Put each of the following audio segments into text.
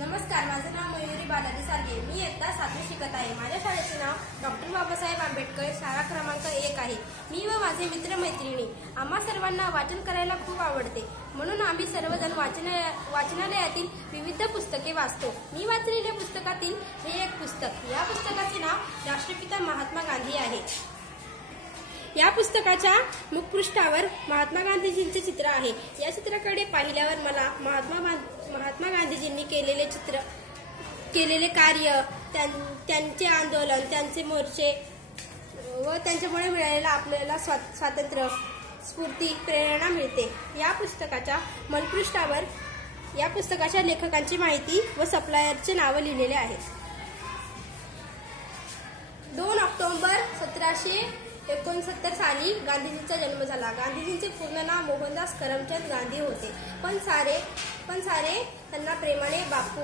नमस्कार, माझे नाव मयुरी बालाजी सारगे। मी इयत्ता 7वी शिकत आहे। माझ्या शाळेचे नाव डॉक्टर बाबासाहेब आंबेडकर शाळा क्रमांक 1 आहे। मी व माझे मित्रमैत्रिणी आम्हा सर्वांना वाचन करायला खूप आवडते, म्हणून आम्ही सर्वजण वाचनालयातील विविध पुस्तके वाचतो। मी वाचलेल्या पुस्तकातील हे एक पुस्तक, या पुस्तकाचे नाव राष्ट्रपिता महात्मा गांधी आहे। या पुस्तकाच्या मुखपृष्ठावर महात्मा गांधीजींचे चित्र आहे। या चित्राकडे पाहिल्यावर मला महात्मा गांधीजींनी केलेले कार्य, त्यांचे आंदोलन, त्यांचे मोर्चे व त्यांच्यामुळे मिळालेला आपल्याला स्वातंत्र्य, स्फूर्ती, प्रेरणा मिळते। या पुस्तकाच्या मुखपृष्ठावर या पुस्तकाच्या लेखकांची माहिती व सप्लायरचे नाव लिहिलेले आहेत। 2 ऑक्टोबर 1769 साली गांधीजींचा जन्म झाला। गांधीजींचे पूर्ण नाव मोहनदास करमचंद गांधी होते, पण सारे त्यांना प्रेमाने बापू,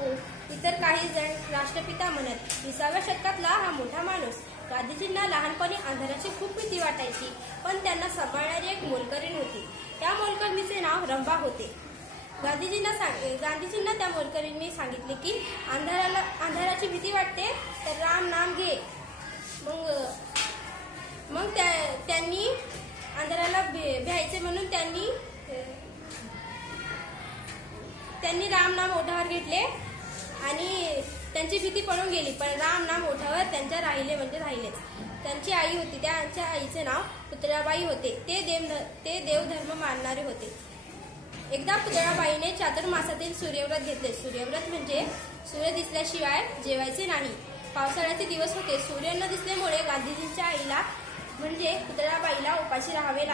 इतर काही जण राष्ट्रपिता म्हणत। 20व्या शतकातला हा मोठा माणूस। गांधीजींना लहानपणी अंधाराची खूप भीती वाटायची, पण त्यांना सांभाळणारी एक मोलकरीण होती। त्या मोलकरणीचे नाव रंभा होते। गांधीजींना त्या मोलकरीणीने सांगितले की अंधाराची भीती वाटते तर राम नाम घे। मग त्यांनी अंधाराला भ्यायचे म्हणून त्यांनी राम नाम ओठावर घेतले आणि त्यांची भीती पळून गेली, पण राम नाम ओठावर त्यांच्या राहिलेच। त्यांची आई होती, त्यांच्या आईचे नाव पुतळाबाई होते। ते देवधर्म मानणारे होते। एकदा पुतळाबाईने चातुर्मासातील सूर्यव्रत घेतले। सूर्यव्रत म्हणजे सूर्य दिसल्याशिवाय जेवायचे नाही। पावसाळ्याचे दिवस होते। सूर्य न दिसल्यामुळे गांधीजींच्या आईला म्हणजे पुतळाबाईला उपाशी राहावे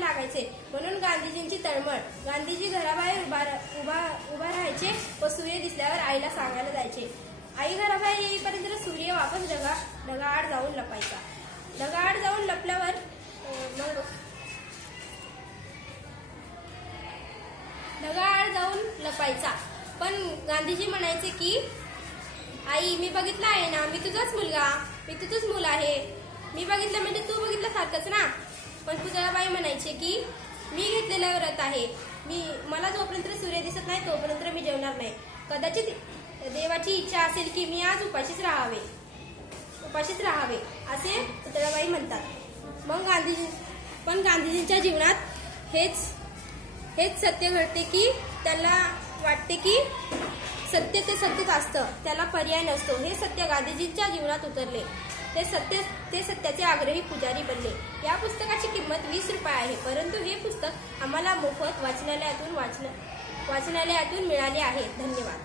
लागायचे, म्हणून गांधीजींची तळमळ। गांधीजी घराबाहेर उभा राहायचे व सूर्य दिसल्यावर आईला सांगायला जायचे। आई घराबाहेर येईपर्यंत सूर्य वापस ढगाआड जाऊन लपायचा। ढगाआड जाऊन लपल्यावर पण गांधीजी म्हणायचे की आई, मी बघितलं आहे ना, मी तुझाच मूल आहे, मी बघितलं म्हणजे तू बघितलं सारखंच ना। पण पुतळाबाई म्हणायचे की मी घेतलेलं व्रत आहे, मला जोपर्यंत सूर्य दिसत नाही तोपर्यंत मी जेवणार नाही। कदाचित देवाची इच्छा असेल की मी आज उपाशीच राहावे असे पुतळाबाई म्हणतात। पण गांधीजींच्या जीवनात हेच सत्य घडते की त्याला वाटते की सत्य ते सत्यच असतं, त्याला पर्याय नसतो। हे सत्य गांधीजींच्या जीवनात उतरले। ते सत्याचे आग्रही पुजारी बनले। या पुस्तकाची किंमत 20 रुपये आहे, परंतु हे पुस्तक आम्हाला मोफत वाचनालयातून मिळाले आहे। धन्यवाद।